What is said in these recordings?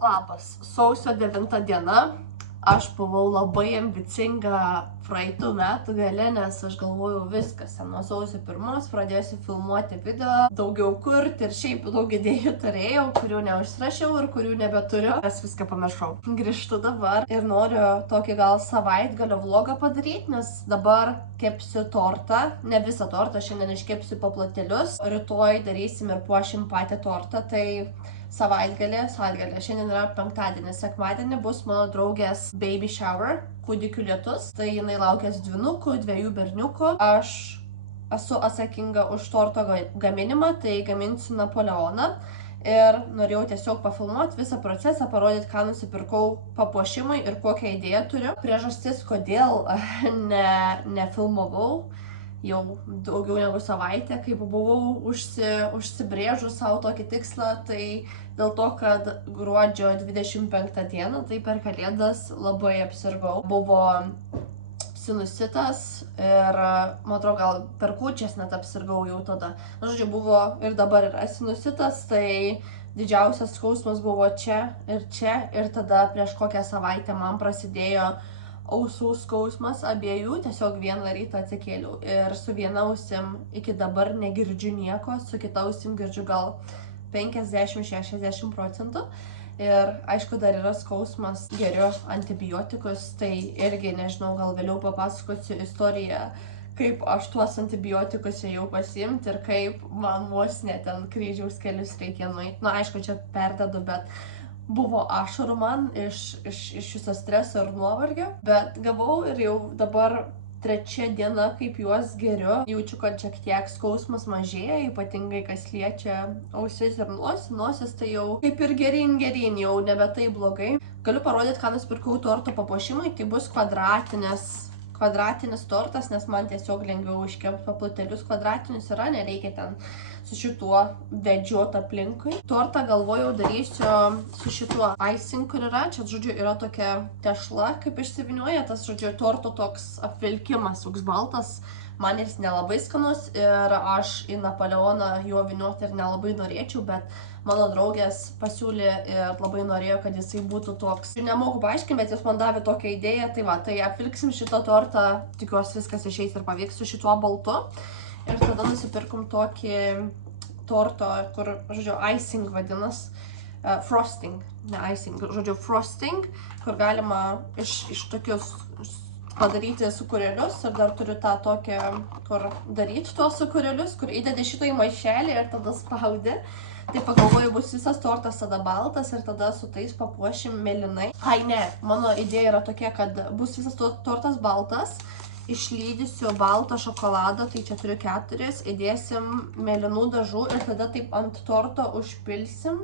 Labas, sausio 9 diena. Aš buvau labai ambicinga praeitų metų gale, nes aš galvojau viskas. Nuo sausio 1 pradėsiu filmuoti video, daugiau kurti ir šiaip daug idėjų turėjau, kurių neužsirašiau ir kurių nebeturiu. Aš viską pamiršau. Grįžtu dabar ir noriu tokį gal savaitgalio vlogą padaryti, nes dabar kepsiu tortą. Ne visą tortą, šiandien iškepsiu paplotėlius. Rytoj darysim ir puošim patį tortą. Tai savaitgalį, šiandien yra penktadienis, sekmadienį bus mano draugės baby shower, kūdikių lietus. Tai jinai laukės dvynukų, 2 berniukų. Aš esu atsakinga už torto gaminimą, tai gaminsiu Napoleoną. Ir norėjau tiesiog pafilmuoti visą procesą, parodyti, ką nusipirkau papuošimui ir kokią idėją turiu. Priežastis, kodėl nefilmavau jau daugiau negu savaitę, kaip buvau užsibrėžus savo tokį tikslą, tai dėl to, kad gruodžio 25 dieną, tai per Kalėdas labai apsirgau. Buvo sinusitas ir, man atrodo, gal per kūčias net apsirgau jau tada. Na, žodžiu, buvo ir dabar yra sinusitas, tai didžiausias skausmas buvo čia, ir tada prieš kokią savaitę man prasidėjo ausų skausmas abiejų, tiesiog vieną rytą atsikėliau ir su viena ausim iki dabar negirdžiu nieko, su kita ausim girdžiu gal 50–60%. Ir aišku, dar yra skausmas, geriu antibiotikus, tai irgi nežinau, gal vėliau papasakosiu istoriją, kaip aš tuos antibiotikus ėjau pasiimti ir kaip man vos ne ten kryžiaus kelius reikia nueiti. Na, aišku, čia perdedu, bet buvo ašarų man iš viso streso ir nuovargio, bet gavau ir jau dabar 3 diena, kaip juos geriu. Jaučiu, kad šiek tiek skausmas mažėja, ypatingai kas liečia ausis ir nosis, tai jau kaip ir geryn, jau nebe tai blogai. Galiu parodyti, ką nusipirkau torto papuošimui, tai bus kvadratinis tortas, nes man tiesiog lengviau iškepti paplotėlius. Kvadratinius yra, nereikia ten su šituo vedžiot aplinkui. Tortą galvojau darysiu su šituo icing, kur yra. Čia, žodžiu, yra tokia tešla, kaip išsivinioja. Tas, žodžiu, torto toks apvilkimas, toks baltas. Man jis nelabai skanus ir aš į Napoleoną jo vynioti ir nelabai norėčiau, bet mano draugės pasiūlė ir labai norėjo, kad jisai būtų toks. Ir nemoku paaiškinti, bet jis man davė tokią idėją. Tai va, tai apvilksim šitą tortą, tikiuosi viskas išeis ir pavyks su šituo baltu. Ir tada nusipirkom tokį torto, kur, žodžiu, icing vadinas, frosting, ne icing, žodžiu, frosting, kur galima iš tokius padaryti sūkurėlius ir dar turiu tą tokią, kur daryti tuos sūkurėlius, kur įdedi šitą į maišelį ir tada spaudi. Tai pagalvoju, bus visas tortas tada baltas ir tada su tais papuošim mėlynai. Ai ne, mano idėja yra tokia, kad bus visas tortas baltas, išlydysiu baltą šokoladą, tai čia turiu 4, įdėsim mėlynų dažų ir tada taip ant torto užpilsim.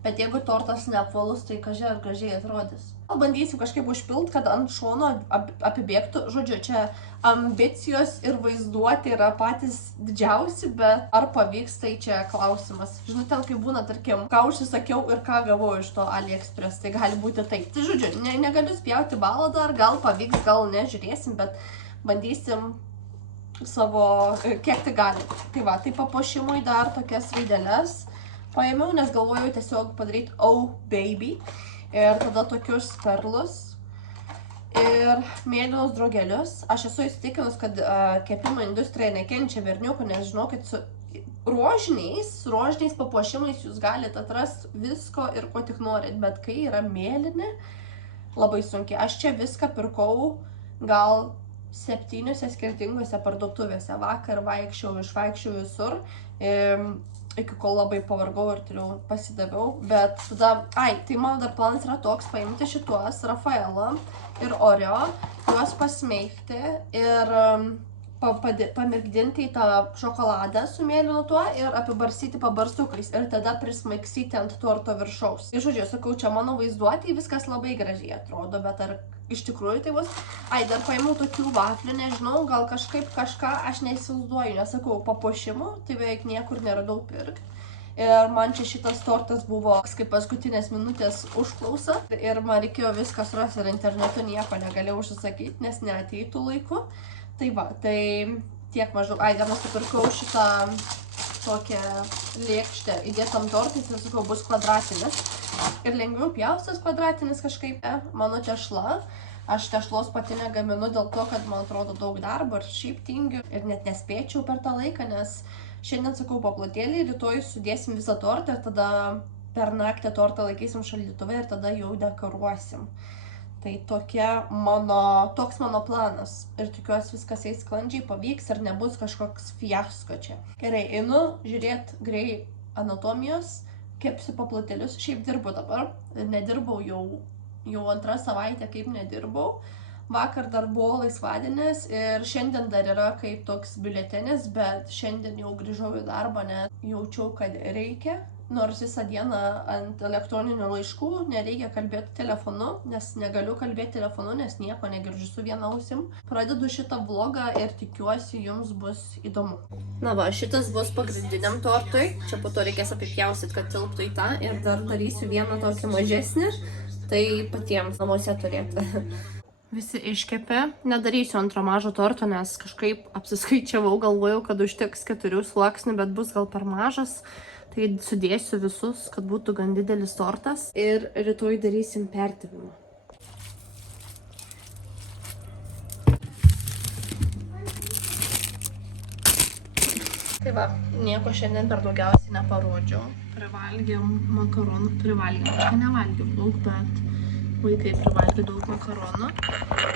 Bet jeigu tortas neapvalus, tai kažkai ar gražiai atrodys. Bandysiu kažkaip užpilt, kad ant šono apibėgtų. Žodžiu, čia ambicijos ir vaizduoti yra patys didžiausi, bet ar pavyks, tai čia klausimas. Žinau, ten kaip būna, tarkim, ką užsisakiau ir ką gavau iš to AliExpress, tai gali būti taip. Tai žodžiu, negaliu spjauti balą dar, gal pavyks, gal nežiūrėsim, bet bandysim savo, kiek tai gali. Tai va, tai papuošimui dar tokias raideles paėmiau, nes galvojau tiesiog padaryti Oh Baby ir tada tokius perlus ir mėlynus drugelius. Aš esu įsitikinus, kad kepimo industrija nekenčia berniukų, nes žinokit, su rožiniais papuošimais jūs galite atrasti visko ir ko tik norit, bet kai yra mėlyni, labai sunkiai. Aš čia viską pirkau gal 7 skirtingose parduotuvėse. Vakar išvaikščiau visur, iki kol labai pavargau ir pasidaviau, bet tada, tai mano dar planas yra toks, paimti šituos Rafaelo ir Oreo, juos pasmeigti ir pamirgdinti į tą šokoladą su mėlynu tuo ir apibarstyti pabarstukais ir tada prismaigsyti ant torto viršaus. Ir žodžiu, sakau, čia mano vaizduotėje viskas labai gražiai atrodo, bet ar iš tikrųjų tai bus? Dar paėmiau tokių vaflių, nežinau, gal kažką aš neįsivaizduoju, nesakau, papuošimų, tai beveik niekur neradau pirkti. Ir man čia šitas tortas buvo kaip paskutinės minutės užklausa ir man reikėjo viskas rasti ir internetu nieko negalėjau užsisakyti, nes neateitų laiku. Tai va, tai tiek maždaug. Dar nusipirkau šitą tokią lėkštę įdėtam tortais ir sakau, bus kvadratinis. ir lengviau pjaustas kvadratinis kažkaip. Mano tešla. Aš tešlos pati negaminu dėl to, kad man atrodo daug darbo ir šiaip tingiu ir net nespėčiau per tą laiką, nes šiandien sakau paplotėlį, rytoj sudėsim visą tortą ir tada per naktį tortą laikysim šaldytuve ir tada jau dekoruosim. Tai toks mano planas ir tikiuosi viskas eis sklandžiai, pavyks ir nebus kažkoks fiasko čia. Gerai, einu žiūrėti Grey anatomijos, kepsiu paplotėlius, šiaip dirbu dabar, nedirbau jau antrą savaitę kaip nedirbau. Vakar dar buvo laisvadienis ir šiandien dar yra kaip toks biuletenis, bet šiandien jau grįžau į darbą, nes jaučiau, kad reikia. Nors visą dieną ant elektroninių laiškų nereikia kalbėti telefonu, nes negaliu kalbėti telefonu, nes nieko negirdžiu su viena ausim. Pradedu šitą vlogą ir tikiuosi jums bus įdomu. Na va, šitas bus pagrindiniam tortui. Čia po to reikės apipjausit, kad tilptų į tą ir dar darysiu vieną tokį mažesnį. Tai patiems namuose turėti. Visi iškepė. Nedarysiu antro mažo torto, nes kažkaip apsiskaičiavau, galvojau, kad užteks 4 sluoksnių, bet bus gal per mažas. Tai sudėsiu visus, kad būtų gan didelis tortas. Ir rytoj darysim pertepimą. Tai va, nieko šiandien per daugiausiai neparodžiau. Privalgiam makaronų, aš nevalgiau daug, bet vaikai privalgė daug makaronų.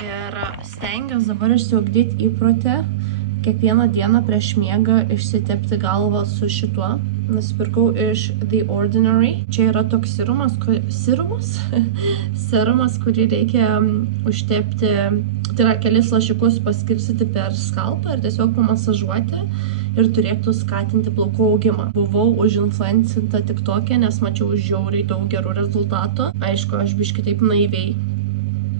Ir stengiuosi dabar išsiugdyti įprotį kiekvieną dieną prieš miegą išsitepti galvą su šituo. Nusipirkau iš The Ordinary. Čia yra toks serumas, kurį reikia užtepti, tai yra kelis lašiukus paskirstyti per skalpą ir tiesiog pamasažuoti. Ir turėtų skatinti plaukų augimą. Buvau užinfluencinta TikTok'e, nes mačiau žiauriai daug gerų rezultatų. Aišku, aš biškį taip naiviai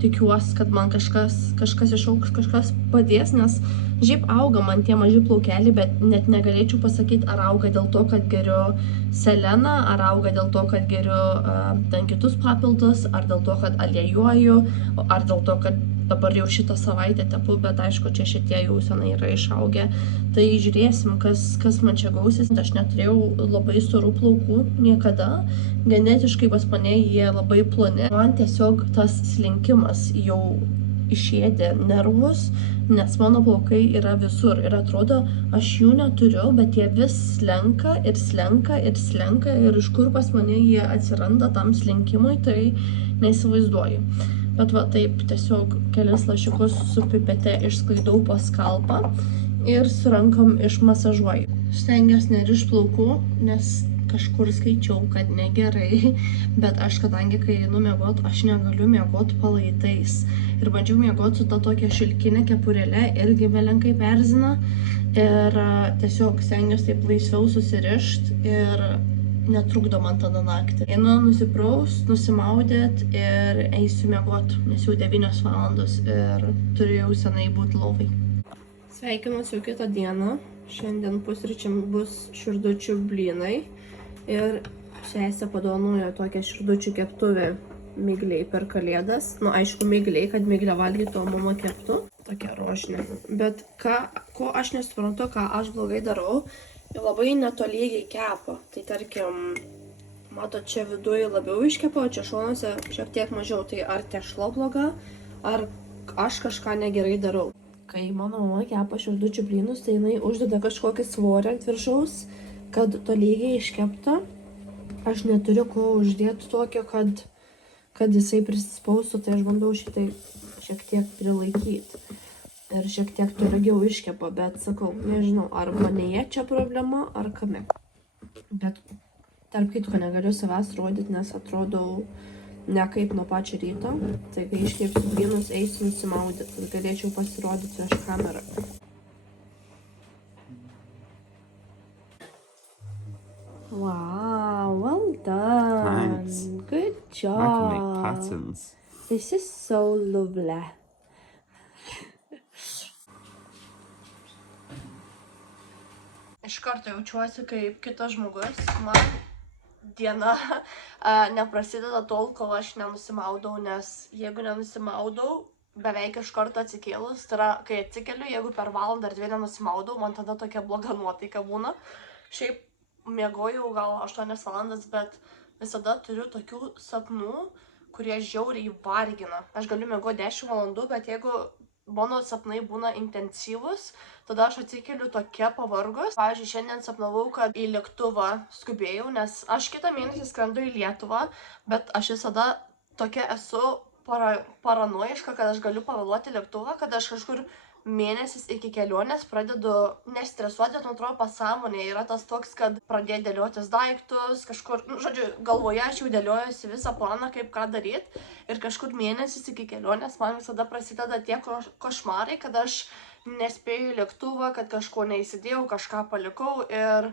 tikiuosi, kad man kažkas išaugs, kažkas padės, nes žiaip auga man tie maži plaukeliai, bet net negalėčiau pasakyti, ar auga dėl to, kad geriu seleną, ar auga dėl to, kad geriu ten kitus papildus, ar dėl to, kad aliejuoju, ar dėl to, kad dabar jau šitą savaitę tepu, bet aišku, čia šitie jau senai yra išaugę. Tai žiūrėsim, kas man čia gausis. Aš neturėjau labai storų plaukų niekada. Genetiškai pas mane jie labai ploni. Man tiesiog tas slinkimas jau išėdė nervus, nes mano plaukai yra visur. Ir atrodo, aš jų neturiu, bet jie vis slenka ir slenka ir slenka. Ir iš kur pas mane jie atsiranda tam slinkimui, tai neįsivaizduoju. Bet va taip tiesiog kelis lašiukus su pipete išsklaidau po skalpą ir su rankom išmasažuoju. Stengiuosi nerišt plaukų, nes kažkur skaičiau, kad negerai, bet aš kadangi kai einu miegot, aš negaliu miegot palaidais. Ir bandžiau miegot su ta tokia šilkinė kepurėle, irgi belenkai perzina. Ir tiesiog stengiuosi taip laisviau susirišt ir netrukdo man tada naktį. Einu nusipraust, nusimaudėt ir eisiu miegot, nes jau 9 valandos ir turiu jau senai būti lovai. Sveikinuosi jau kitą dieną. Šiandien pusryčiam bus širdučių blynai ir sesė padovanojo tokią širdučių keptuvę migliai per kalėdas. Nu, aišku, migliai, kad miglę valgytų, o mama keptų. Tokia rožinė. Bet ko aš nesuprantu, ką aš blogai darau, labai netolygiai kepa. Tai tarkim, mato, čia viduje labiau iškepa, o čia šonuose šiek tiek mažiau. Tai ar tešla bloga, ar aš kažką negerai darau. Kai mano mama kepa širdučių blynus, tai jinai uždeda kažkokį svorį ant viršaus, kad tolygiai iškepta. Aš neturiu ko uždėti tokio, kad jisai prisispaustų, tai aš bandau šitai šiek tiek prilaikyti. Ir šiek tiek tolygiau iškepa, bet sakau, nežinau, ar manėje čia problema, ar kame. Bet tarp kitko negaliu savęs rodyti, nes atrodau ne kaip nuo pačio ryto. Tai kai iškepsiu blynus, eisiu nusimaudyti, kad galėčiau pasirodyti prieš kamerą. Wow, well done. Nice. Good job. I can make patterns. This is so lovely. Iš karto jaučiuosi kaip kitas žmogus. Man diena neprasideda tol, kol aš nenusimaudau, nes jeigu nenusimaudau, beveik iš karto atsikėlus, tai yra, kai atsikeliu, jeigu per valandą ar 2 nenusimaudau, man tada tokia bloga nuotaika būna. Šiaip miegojau gal 8 valandas, bet Visada turiu tokių sapnų, kurie žiauriai vargina. Aš galiu miegoti 10 valandų, bet jeigu mano sapnai būna intensyvus, tada aš atsikeliu tokia pavargus. Pavyzdžiui, šiandien sapnavau, kad į lėktuvą skubėjau, nes aš kitą mėnesį skrendu į Lietuvą, bet aš visada tokia esu paranojiška, kad aš galiu pavėluoti lėktuvą, kad aš kažkur mėnesis iki kelionės pradedu nestresuoti, man atrodo, pasąmonė yra tas toks, kad pradėti dėliotis daiktus, kažkur, žodžiu, galvoje aš jau dėliojuosi visą planą, kaip ką daryti, ir kažkur mėnesis iki kelionės man visada prasideda tie košmarai, kad aš nespėjau į lėktuvą, kad kažko neįsidėjau, kažką palikau, ir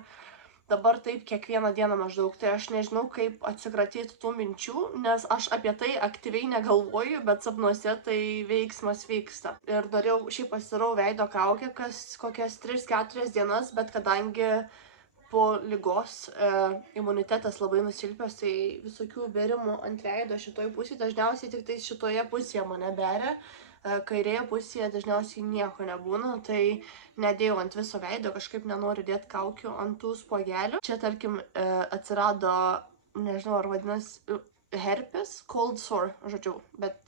dabar taip kiekvieną dieną maždaug. Tai aš nežinau, kaip atsikratyti tų minčių, nes aš apie tai aktyviai negalvoju, bet sapnuose tai veiksmas vyksta. Ir šiaip pasirau veido kaukę kokias 3-4 dienas, bet kadangi po ligos imunitetas labai nusilpęs, tai visokių berimų ant veido šitoj pusėje, dažniausiai tik tai šitoje pusėje mane beria. Kairėje pusėje dažniausiai nieko nebūna, tai nedėjau ant viso veido, kažkaip nenoriu dėti kaukių ant tų spuogelių. Čia, tarkim, atsirado, nežinau, ar vadinasi herpes, cold sore, žodžiu, bet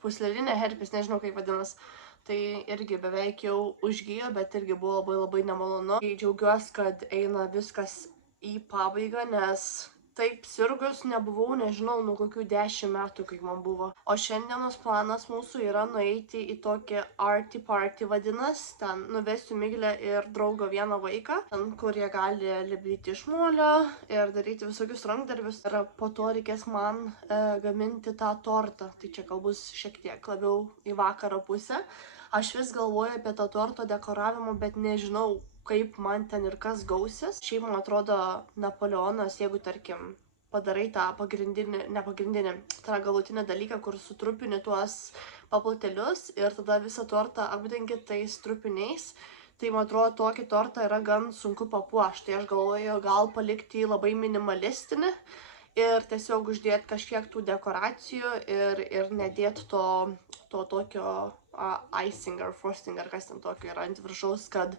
pūslelinė herpes, nežinau, kaip vadinasi. Tai irgi beveik jau užgijo, bet irgi buvo labai nemalonu. Tai džiaugiuosi, kad eina viskas į pabaigą, nes taip sirgus nebuvau, nežinau, nuo kokių 10 metų, kaip man buvo. O šiandienos planas mūsų yra nueiti į tokį arty party vadinasi, ten nuvesiu Miglę ir draugo vieną vaiką, ten, kur jie gali lipdyti iš molio ir daryti visokius rankdarbius. Ir po to reikės man gaminti tą tortą, tai čia galbūt šiek tiek labiau į vakaro pusę. Aš vis galvoju apie tą torto dekoravimą, bet nežinau, kaip man ten ir kas gausis. Šiaip man atrodo Napoleonas, jeigu tarkim padarai tą tą galutinį dalyką, kur sutrupini tuos paplotėlius ir tada visą tortą apdengi tais trupiniais, tai man atrodo tokį tortą yra gan sunku papuošti. Tai aš galvoju gal palikti jį labai minimalistinį ir tiesiog uždėti kažkiek tų dekoracijų ir nedėti to tokio icing ar frosting ar kas ten tokio yra ant viršaus, kad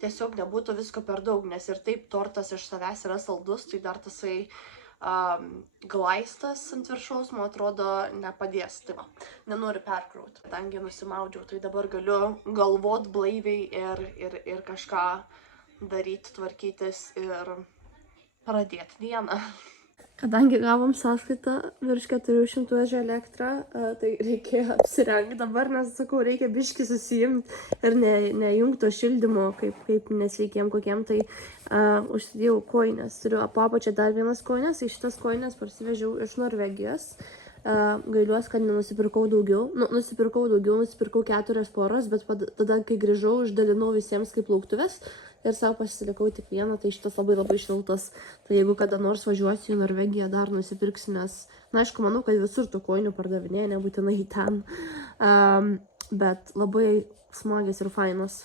tiesiog nebūtų visko per daug, nes ir taip tortas iš savęs yra saldus, tai dar tasai glaistas ant viršaus, man atrodo, nepadės. Tai va, nenoriu perkrauti. Kadangi nusimaudžiau, tai dabar galiu galvot blaiviai ir kažką daryti, tvarkytis ir pradėti dieną. Kadangi gavom sąskaitą virš 400 už elektrą, tai reikėjo apsirengti dabar, nes, sakau, reikia biškį susijimti ir nejungto šildymo, kaip nesveikiem kokiem, tai užsidėjau koinės. Turiu apačią dar vienas koinės, tai šitas koinės parsivežiau iš Norvegijos. Gailiuosi, kad nenusipirkau daugiau. Nusipirkau 4 poras, bet tada, kai grįžau, išdalinau visiems kaip lauktuvės ir savo pasilikau tik vieną, tai šitas labai šiltas. Tai jeigu kada nors važiuosiu į Norvegiją, dar nusipirksiu, nes, na, aišku, manau, kad visur tų koinių pardavinėja, nebūtinai ten. Bet labai smagias ir fainas.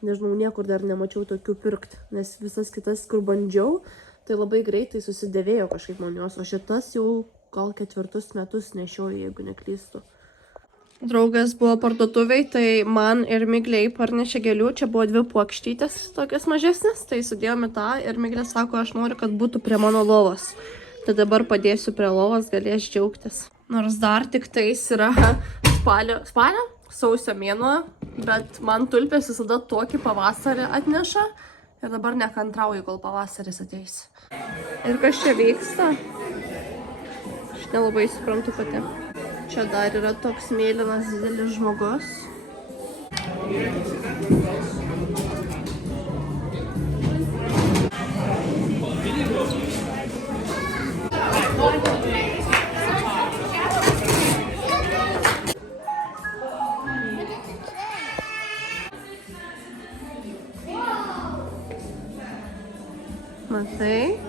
Nežinau, niekur dar nemačiau tokių pirkti, nes visas kitas, kur bandžiau, tai labai greitai susidėvėjo kažkaip man jos, o šitas jau gal 4 metus nešioju, jeigu neklystu. Draugas buvo parduotuviai, tai man ir Miglei parnešė gėlių, čia buvo 2 puokštytės tokias mažesnės, tai sudėjome tą ir Miglė sako, aš noriu, kad būtų prie mano lovos. Tai dabar padėsiu prie lovos, galės džiaugtis. Nors dar tik tais yra sausio mėnuo, bet man tulpės visada tokį pavasarį atneša ir dabar nekantrauju, kol pavasaris ateis. Ir kas čia vyksta? Aš nelabai suprantu pati. Čia dar yra toks mėlynas didelis žmogus. Matai?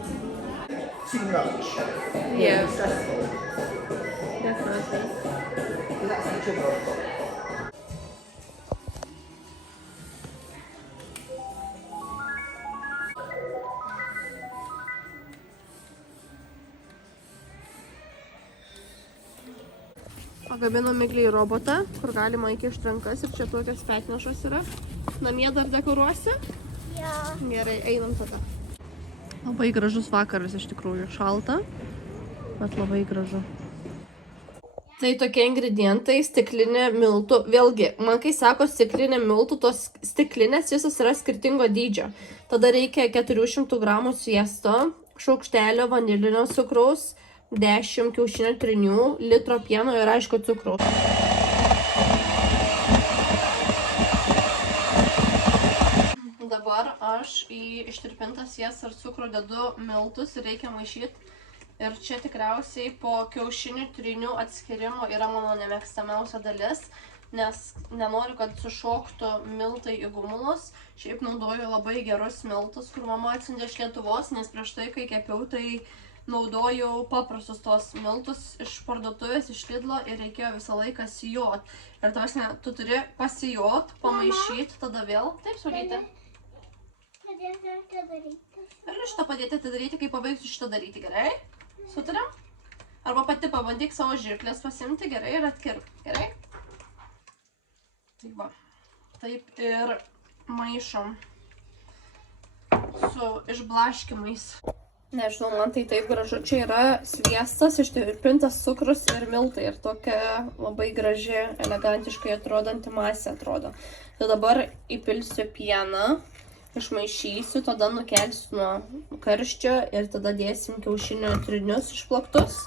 Yes. Definitely. Pagabino Miglei robotą, kur galima įkišti rankas ir čia tokios petnešos yra. Namie dar dekoruosi? Jo. Gerai, einam tada. Labai gražus vakaras iš tikrųjų. Šalta, bet labai gražu. Tai tokie ingredientai, stiklinė miltų. Vėlgi, man kai sako stiklinė miltų, tos stiklinės visos yra skirtingo dydžio. Tada reikia 400 gramų sviesto, šaukštelio vanilinio cukraus, 10 kiaušinio trinių, litro pieno ir aišku cukraus. Dabar aš į ištirpintą sviestą ir cukrų dedu miltus ir reikia maišyti. Ir čia tikriausiai po kiaušinių trinių atskirimo yra mano nemėgstamiausia dalis, nes nenoriu, kad sušoktų miltai į gumulus. Šiaip naudoju labai gerus miltus, kur mama atsiuntė iš Lietuvos, nes prieš tai, kai kepiau, tai naudojau paprastus tos miltus iš parduotuvės, iš Lidlo ir reikėjo visą laiką sijot. Ir tarsi, tu turi pasijot, pamaišyti, tada vėl. Taip, Saulytė. Ir šitą padėti atidaryti, kai pabaigsiu šitą daryti, gerai? Sutariam? Arba pati pabandyk savo žirklės pasimti, gerai, ir atkirp, gerai? Tai va, taip ir maišom su išblaškimais. Nežinau, man tai taip gražu. Čia yra sviestas, ištirpintas cukrus ir miltai. Ir tokia labai graži, elegantiškai atrodanti masė atrodo. Tai dabar įpilsiu pieną. Išmaišysiu, tada nukelsiu nuo karščio ir tada dėsim kiaušinio trinius išplaktus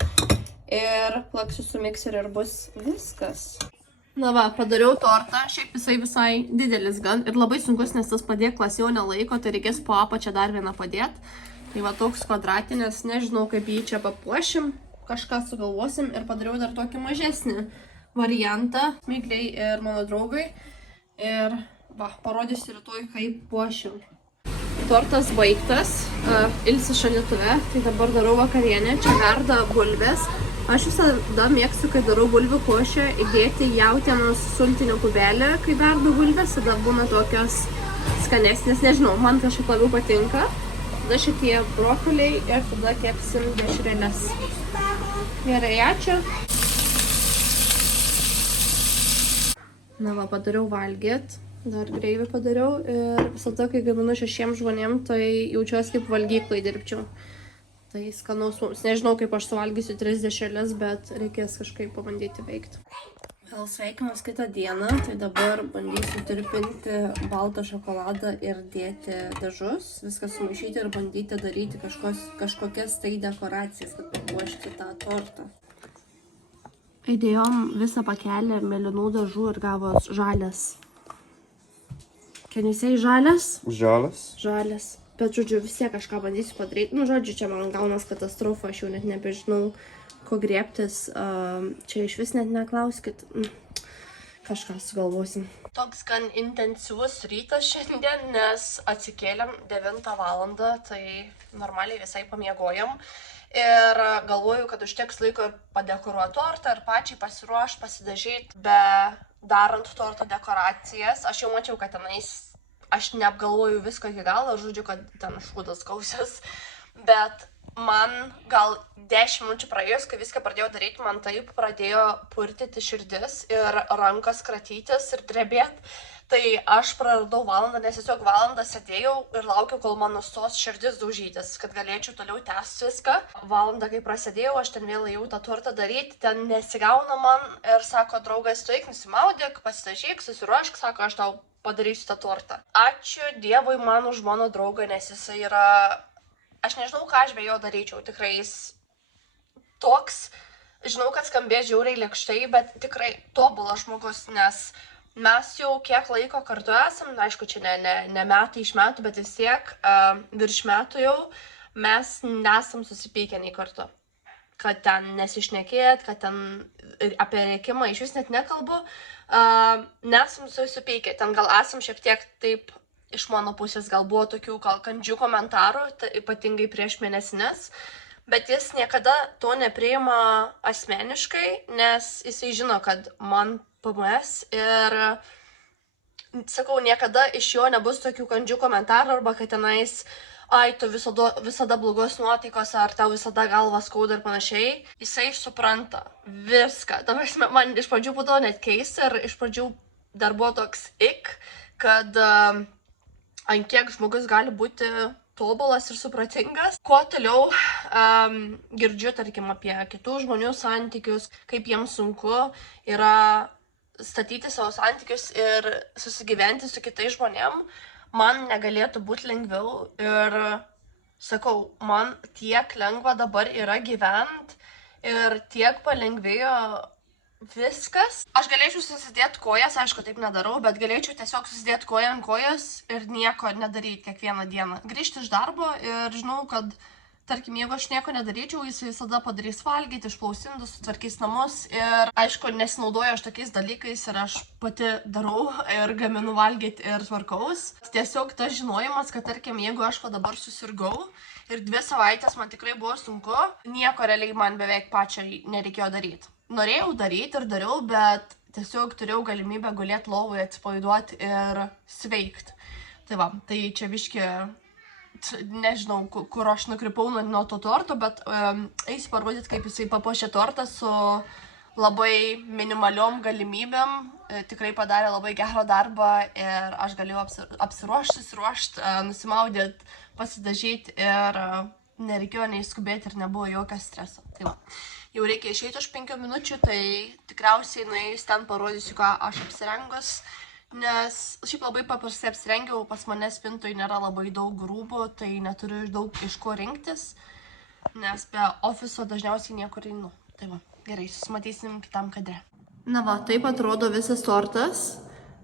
ir plaksiu su mikseriu ir bus viskas. Na va, padariau tortą, šiaip jisai visai didelis gan ir labai sunkus, nes tas padėklas jau nelaiko, tai reikės po apačią dar vieną padėti. Tai va toks kvadratinis, nežinau kaip jį čia papuošim, kažką sugalvosim ir padariau dar tokį mažesnį variantą Migliai ir mano draugai. Ir va, parodysiu rytoj, kaip puošim. Tortas baigtas, ilsi šaldytuve, tai dabar darau vakarienę, čia verda bulvės. Aš visada mėgstu, kai darau bulvių košę, įdėti jautienos sultinio kubelį, kai verdu bulvės, tada būna tokios skanesnės, nežinau, man kažkaip labiau patinka. Tada šitie brokoliai ir tada kepsim dešreles. Gerai, ačiū. Na va, padariau valgyt. Dar greivį padariau ir visada, kai gaminu 6 žmonėm, tai jaučiuosi kaip valgyklai dirbčiau. Tai skanaus mums. Nežinau, kaip aš suvalgysiu 3 dešreles, bet reikės kažkaip pabandyti veikti. Vėl sveikimas kitą dieną, tai dabar bandysiu tirpinti baltą šokoladą ir dėti dažus, viską sumaišyti ir bandyti daryti kažkokias tai dekoracijas, kad papuošti tą tortą. Įdėjom visą pakelį mėlynų dažų ir gavos žalias. Can you say žalias? Žalias. Žalias. Bet, žodžiu, vis tiek kažką bandysiu padaryti. Nu, žodžiu, čia man gaunas katastrofa, aš jau net nebežinau, ko griebtis. Čia iš vis net neklauskit. Kažką sugalvosim. Toks gan intensyvus rytas šiandien, nes atsikėlėm 9 valandą, tai normaliai visai pamiegojom. Ir galvoju, kad užteks laiko ir padekoruoti tortą ir pačiai pasiruošti, pasidažyti, be darant torto dekoracijas. Aš jau mačiau, kad tenais, aš neapgalvoju visko iki galo, žodžiu, kad ten šūdas gausias. Bet man gal 10 minučių praėjus, kai viską pradėjau daryti, man taip pradėjo purtyti širdis ir rankas kratytis ir drebėti. Tai aš praradau valandą, nes tiesiog valandą sėdėjau ir laukiau, kol man nustos širdis daužytis, kad galėčiau toliau tęsti viską. Valandą, kai prasidėjau, aš ten vėl ėjau tą tortą daryti, ten nesigauna man ir sako, draugas, tu eik, nusimaudyk, pasidažyk, susiruošk, sako, aš tau padarysiu tą tortą. Ačiū Dievui man už mano draugą, nes jisai yra, aš nežinau, ką aš be jo daryčiau, tikrai jis toks, žinau, kad skambės žiauriai lėkštai, bet tikrai tobulas žmogus, nes mes jau kiek laiko kartu esam, aišku, čia ne metai iš metų, bet vis tiek virš metų jau mes nesam susipykę nei kartu. Kad ten nesišnekėt, kad ten apie rėkimą iš vis net nekalbu, nesam susipykę. Ten gal esam šiek tiek taip iš mano pusės, gal buvo tokių kandžių komentarų, ypatingai prieš mėnesines. Bet jis niekada to nepriima asmeniškai, nes jisai žino, kad man PMS ir, sakau, niekada iš jo nebus tokių kandžių komentarų arba kad tenais, ai, tu visada blogos nuotaikos ar tau visada galva skauda ir panašiai. Jisai supranta viską. Man iš pradžių būdavo net keista ir iš pradžių dar buvo toks kad ant kiek žmogus gali būti tobulas ir supratingas. Kuo toliau girdžiu, tarkim, apie kitų žmonių santykius, kaip jiems sunku yra statyti savo santykius ir susigyventi su kitais žmonėm, man negalėtų būti lengviau ir sakau, man tiek lengva dabar yra gyvent ir tiek palengvėjo viskas. Aš galėčiau susidėti kojas, aišku, taip nedarau, bet galėčiau tiesiog susidėti koją ant kojas ir nieko nedaryti kiekvieną dieną. Grįžti iš darbo ir žinau, kad, tarkim, jeigu aš nieko nedaryčiau, jis visada padarys valgyti, išplaus indus, sutvarkys namus ir, aišku, nesinaudoju aš tokiais dalykais ir aš pati darau ir gaminu valgyti ir tvarkaus. Tiesiog tas žinojimas, kad, tarkim, jeigu aš dabar susirgau ir 2 savaitės man tikrai buvo sunku, nieko realiai man beveik pačiai nereikėjo daryti. Norėjau daryti ir dariau, bet tiesiog turėjau galimybę gulėti lovoje, atsipalaiduoti ir sveikti. Tai va, tai čia biški, nežinau, kur aš nukrypau nuo to torto, bet eisiu parodyti, kaip jisai papuošė tortą su labai minimaliom galimybėm. Tikrai padarė labai gerą darbą ir aš galėjau apsiruošti, nusimaudyti, pasidažyti ir nereikėjo nei skubėti ir nebuvo jokio streso. Tai va. Jau reikia išeiti už 5 minučių, tai tikriausiai nuėjus ten parodysiu, ką aš apsirengus, nes šiaip labai paprastai apsirengiau, pas mane spintoje nėra labai daug rūbų, tai neturiu daug iš ko rinktis, nes be ofiso dažniausiai niekur einu. Tai va, gerai, susimatysim kitam kadre. Na va, taip atrodo visas tortas.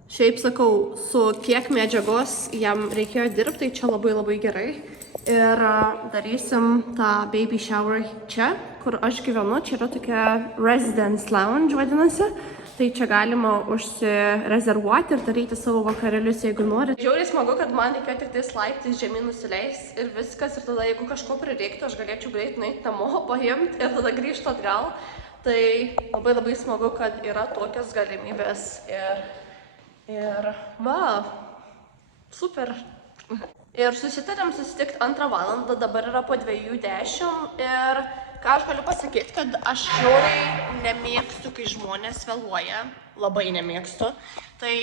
Šiaip sakau, su kiek medžiagos jam reikėjo dirbti, tai čia labai gerai. Ir darysim tą baby shower čia, kur aš gyvenu. Čia yra tokia residence lounge vadinasi. Tai čia galima užsirezervuoti ir daryti savo vakarėlius, jeigu nori. Žiauriai smagu, kad man reikėjo tik tais laiptais žemyn nusileis ir viskas. Ir tada, jeigu kažko prireiktų, aš galėčiau greit nueiti namo, paimti ir tada grįžti atgal. Tai labai smagu, kad yra tokios galimybės. Ir va, super. Ir susitarėm susitikti 2 valandą, dabar yra po 2:10 ir ką aš galiu pasakyti, kad aš žiauriai nemėgstu, kai žmonės vėluoja, labai nemėgstu. Tai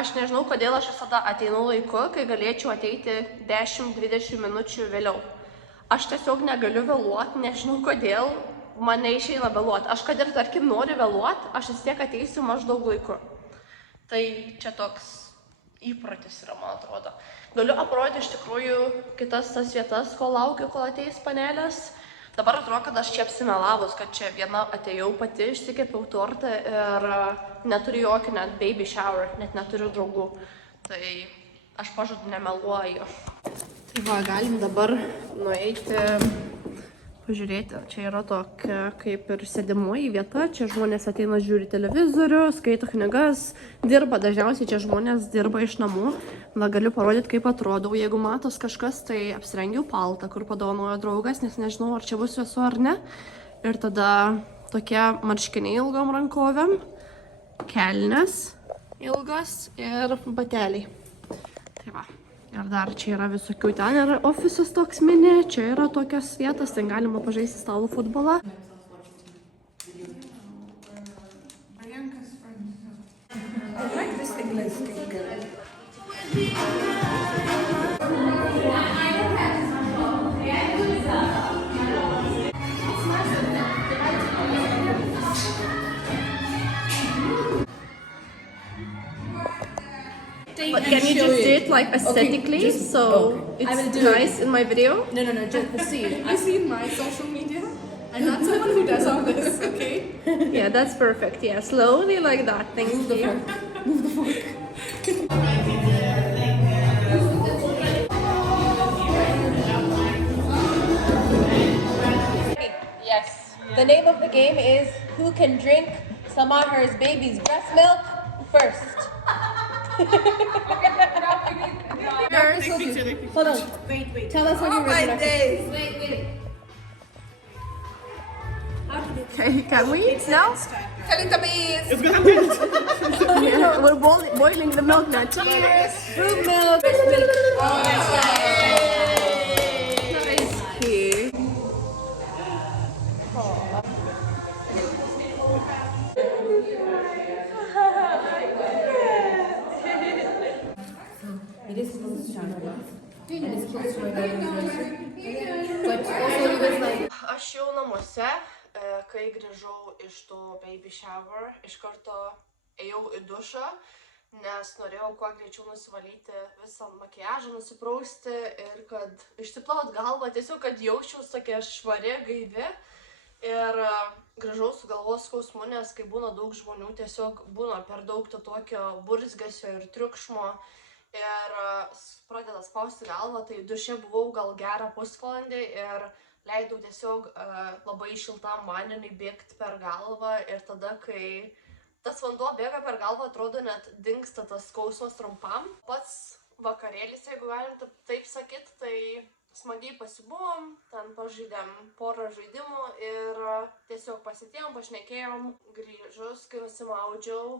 aš nežinau, kodėl aš visada ateinu laiku, kai galėčiau ateiti 10-20 minučių vėliau. Aš tiesiog negaliu vėluoti, nežinau kodėl man neišeina vėluoti. Aš kad ir tarkim noriu vėluoti, aš vis tiek ateisiu maždaug laiku. Tai čia toks įprotis yra, man atrodo. Galiu aprodyti iš tikrųjų kitas tas vietas, kol laukiu, kol ateis panelės. Dabar atrodo, kad aš čia apsimelavus, kad čia viena atėjau pati, išsikepiau tortą ir neturiu jokio net baby shower, net neturiu draugų. Tai aš pažadu nemeluoju. Tai va, galim dabar nueiti, pažiūrėti. Čia yra tokia kaip ir sėdimoji vieta. Čia žmonės ateina, žiūri televizorių, skaito knygas, dirba. Dažniausiai čia žmonės dirba iš namų. Na, galiu parodyti, kaip atrodau. Jeigu matos kažkas, tai apsirengiau paltą, kur padovanojo draugas, nes nežinau, ar čia bus vėsu ar ne. Ir tada tokie marškiniai ilgom rankovėm, kelnes ilgos ir bateliai. Tai va. Ir dar čia yra visokių, ten yra ofisas toks mini, čia yra tokios vietos, ten galima pažaisti stalo futbolą. But can you just do it like aesthetically, okay, so okay. It's nice in my video? No, just see. I see in my social media. I'm not someone who does all this, okay? Yeah, that's perfect. Yeah, slowly like that. Thank you. Move the fork. Yes. The name of the game is who can drink Samahar's baby's breast milk first. Hold on. Wait. Tell us when you're ready. Wait. Okay, can we eat now? Teletubbies! Yeah, we're boiling the milk now. Cheers! Fruit milk. Nice. It is supposed to shine. And it's close to my daughter's nursery. But also you guys like... Aš jau namuose, kai grįžau iš to baby shower, iš karto ėjau į dušą, nes norėjau kuo greičiau nusivalyti visą makiažą, nusiprausti ir kad išsiplaut galvą, tiesiog kad jausčiaus tokia švari, gaivi. Ir grįžau su galvos skausmu, nes kai būna daug žmonių, tiesiog būna per daug to tokio burzgesio ir triukšmo ir pradeda spausti galvą, tai duše buvau gal gerą pusvalandį ir leidau tiesiog labai šiltam vandeniui bėgti per galvą ir tada, kai tas vanduo bėga per galvą, atrodo net dingsta tas skausmas trumpam. Pats vakarėlis, jeigu galim taip sakyti, tai smagiai pasibuvom, ten pažaidėm porą žaidimų ir tiesiog pasitėjom, pašnekėjom. Grįžus, kai nusimaudžiau,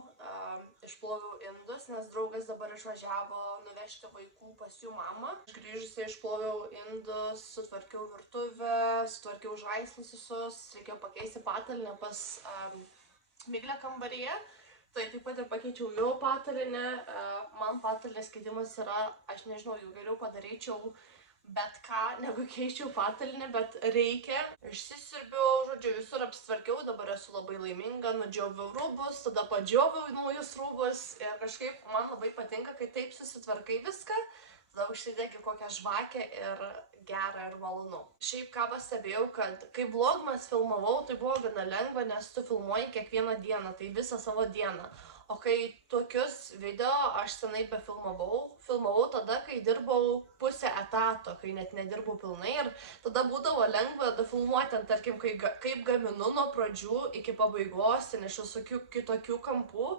išploviau indus, nes draugas dabar išvažiavo nuvežti vaikų pas jų mamą. Grįžusi išploviau indus, sutvarkiau virtuvę, sutvarkiau žaislus visus, reikėjo pakeisti patalynę pas Miglę kambaryje. Tai taip pat ir pakeičiau jau patalinę. Man patalinės keitimas yra, aš nežinau, jau geriau padaryčiau bet ką, negu keičiau patalinę, bet reikia. Išsisiurbiau, žodžiu, visur apsitvarkiau, dabar esu labai laiminga, nudžioviau rūbus, tada padžioviau naujus rūbus ir kažkaip man labai patinka, kai taip susitvarkai viską, tada užsidegi kokią žvakę ir gerą ir malonu. Šiaip ką pastebėjau, kad kai vlogmas filmavau, tai buvo gana lengva, nes tu filmuoji kiekvieną dieną, tai visą savo dieną. O kai tokius video aš senai befilmavau, filmavau tada, kai dirbau pusę etato, kai net nedirbau pilnai ir tada būdavo lengva filmuoti, tarkim, kaip gaminu nuo pradžių iki pabaigos, ten iš visokių kitokių kampų.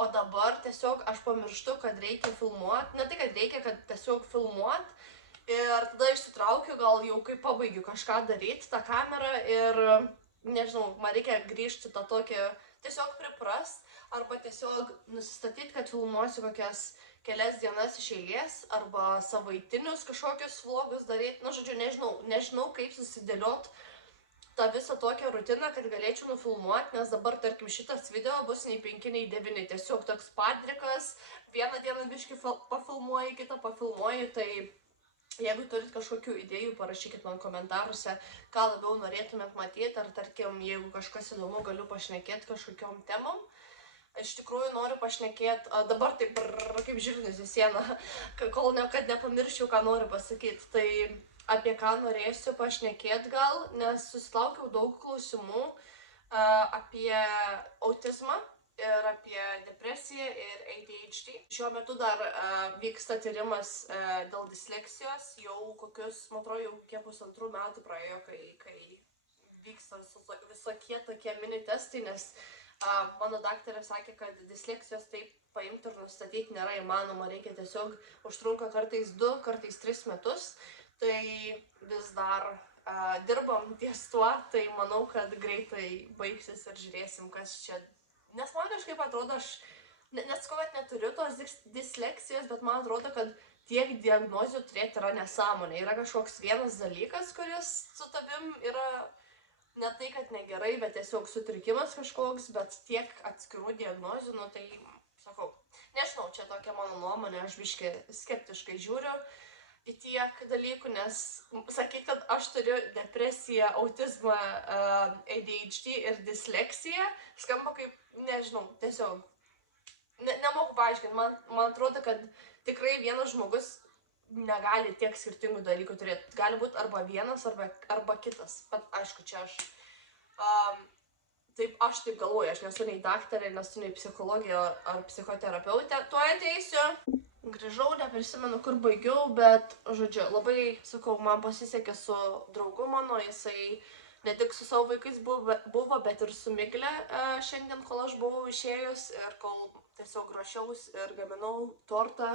O dabar tiesiog aš pamirštu, kad reikia filmuoti, ne tai, kad reikia, kad tiesiog filmuoti. Ir tada išsitraukiu, gal jau kai pabaigiu kažką daryti tą kamerą ir, nežinau, man reikia grįžti tą tokį, tiesiog priprast, arba tiesiog nusistatyti, kad filmuosiu kokias kelias dienas iš eilės, arba savaitinius kažkokius vlogus daryti. Nu, žodžiu, nežinau kaip susidėliot tą visą tokią rutiną, kad galėčiau nufilmuoti, nes dabar, tarkim, šitas video bus nei 5, nei 9, tiesiog toks padrikas, vieną dieną biškį pafilmuoji, kitą pafilmuoji, tai jeigu turit kažkokių idėjų, parašykit man komentaruose, ką labiau norėtumėt matyti, ar tarkim, jeigu kažkas įdomu, galiu pašnekėti kažkokiom temom. Iš tikrųjų noriu pašnekėti, dabar taip kaip žirnis į sieną, kol kad nepamirščiau, ką noriu pasakyti. Tai apie ką norėsiu pašnekėti gal, nes susilaukiau daug klausimų apie autizmą ir apie depresiją ir ADHD. Šiuo metu dar vyksta tyrimas dėl disleksijos, jau kokius, man atrodo, jau kiek 1,5 metų praėjo, kai vyksta visokie tokie mini testai, nes mano daktarė sakė, kad disleksijos taip paimti ir nustatyti nėra įmanoma, reikia tiesiog užtrunka kartais 2, kartais 3 metus. Tai vis dar dirbam ties tuo, tai manau, kad greitai baigsis ir žiūrėsim, kas čia. Nes man kažkaip atrodo, aš nesakau, kad neturiu tos disleksijos, bet man atrodo, kad tiek diagnozių turėti yra nesąmonė. Yra kažkoks vienas dalykas, kuris su tavim yra ne tai, kad negerai, bet tiesiog sutrikimas kažkoks, bet tiek atskirų diagnozių, nu tai sakau, nežinau, čia tokia mano nuomonė, aš biškį skeptiškai žiūriu į tiek dalykų, nes sakyti, kad aš turiu depresiją, autizmą, ADHD ir disleksiją, skamba kaip, nežinau, tiesiog nemoku paaiškinti. Man atrodo, kad tikrai vienas žmogus negali tiek skirtingų dalykų turėti. Gali būti arba vienas, arba kitas. Bet aišku, čia aš taip galvoju, aš nesu nei daktarė, nesu nei psichologija ar psichoterapeutė. Tuo ateisiu. Grįžau, neprisimenu, kur baigiau, bet, žodžiu, labai, sakau, man pasisekė su draugu mano, jisai ne tik su savo vaikais buvo, bet ir su Migle šiandien, kol aš buvau išėjus ir kol tiesiog ruošiaus ir gaminau tortą,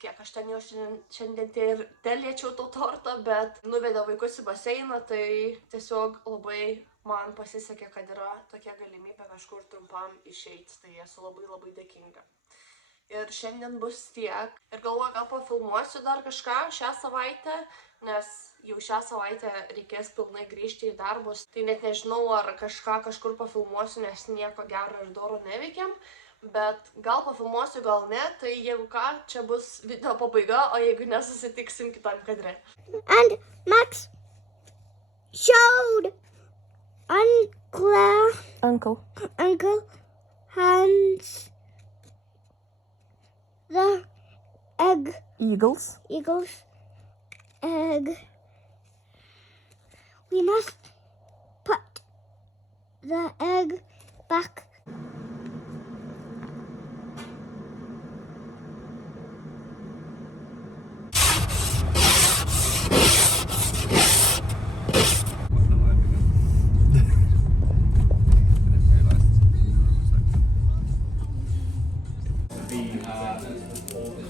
kiek aš ten jau šiandien teliečiau to tortą, bet nuvedė vaikus į baseiną, tai tiesiog labai man pasisekė, kad yra tokia galimybė kažkur trumpam išeiti, tai esu labai labai dėkinga. Ir šiandien bus tiek. Ir galvoju, gal pafilmuosiu dar kažką šią savaitę, nes jau šią savaitę reikės pilnai grįžti į darbus. Tai net nežinau, ar kažką kažkur pafilmuosiu, nes nieko gero ir doro neveikiam. Bet gal pafilmuosiu, gal ne, tai jeigu ką, čia bus video pabaiga, o jeigu nesusitiksim kitam kadre. And Max showed Uncle Hans the Eagle's egg. We must put the egg back.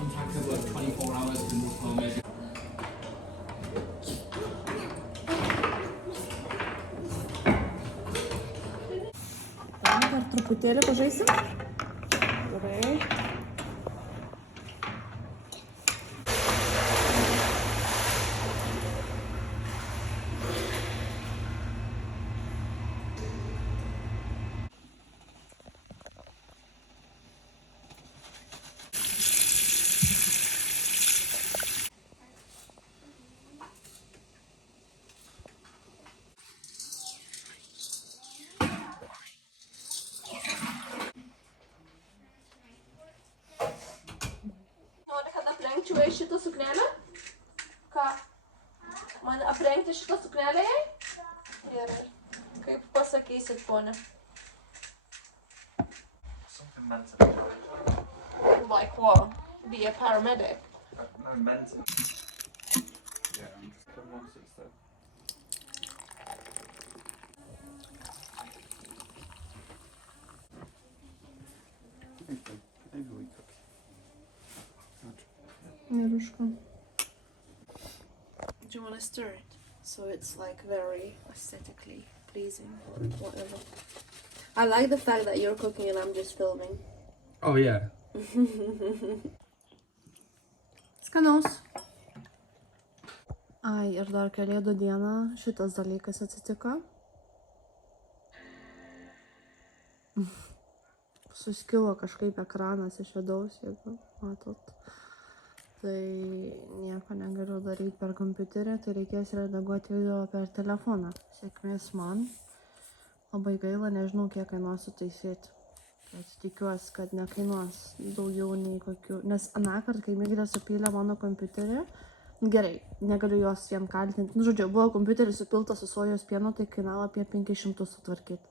Contacted was 24 hours to move home. Dar truputėlį pažaisim. Gerai. Nori, kad aprengčiau jai šitą suknelę? Ką? Man aprengti šitą suknelę jai? Gerai. Kaip pasakysit, ponė? Something mental. Like what? Be a paramedic? No, mental. Yeah, I'm just putting on six though. Maybe we cook. Neruška. Do you want to stir it? So it's like very aesthetically pleasing or whatever. I like the fact that you're cooking and I'm just filming. Oh yeah. Skanaus. Ai, ir dar kalėdų dieną šitas dalykas atsitiko. Suskilo kažkaip ekranas iš vidaus, jeigu matot. Tai nieko negaliu daryti per kompiuterį, tai reikės redaguoti video per telefoną. Sėkmės man. Labai gaila, nežinau, kiek kainuos sutaisyti. Bet tikiuosi, kad nekainuos daugiau nei kokių. Nes anąkart, kai Miglė supylė mano kompiuterį, gerai, negaliu jos vien kaltinti. Nu, žodžiu, buvo kompiuteris supiltas su sojos pieno, tai kainavo apie 500 sutvarkyti.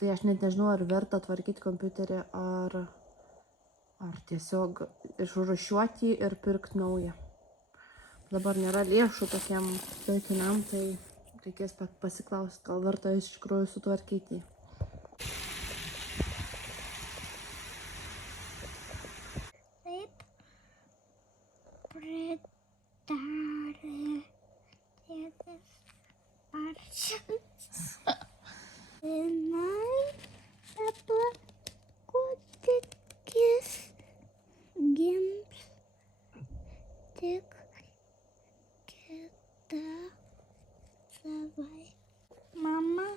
Tai aš net nežinau, ar verta tvarkyti kompiuterį, ar tiesiog išrūšiuoti ir pirkti naują. Dabar nėra lėšų tokiam pirkiniam, tai reikės pasiklausti, gal verta iš tikrųjų sutvarkyti. Taip. Pridarė tėtis paršas. Vienai dabar kūdikis gims tik kitą savaitę. Mama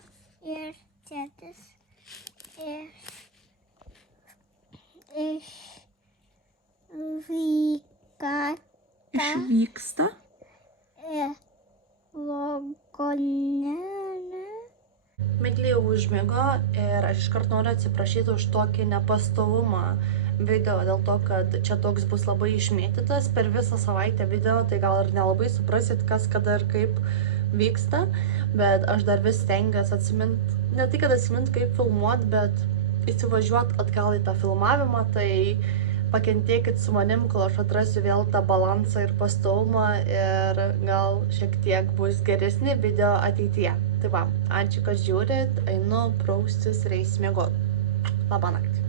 ir tėtis Išvyksta. Logonėlė. Miglė užmigo ir aš iškart noriu atsiprašyti už tokį nepastovumą video, dėl to, kad čia toks bus labai išmėtytas per visą savaitę video, tai gal ir nelabai suprasit, kas, kada ir kaip vyksta, bet aš dar vis stengiuosi atsimint, ne tai, kad atsimint, kaip filmuot, bet įsivažiuot atgal į tą filmavimą, tai pakentėkit su manim, kol aš atrasiu vėl tą balansą ir pastovumą ir gal šiek tiek bus geresni video ateityje. Tai va, ačiū, kad žiūrit, einu praustis ir eis miegot. Labą naktį.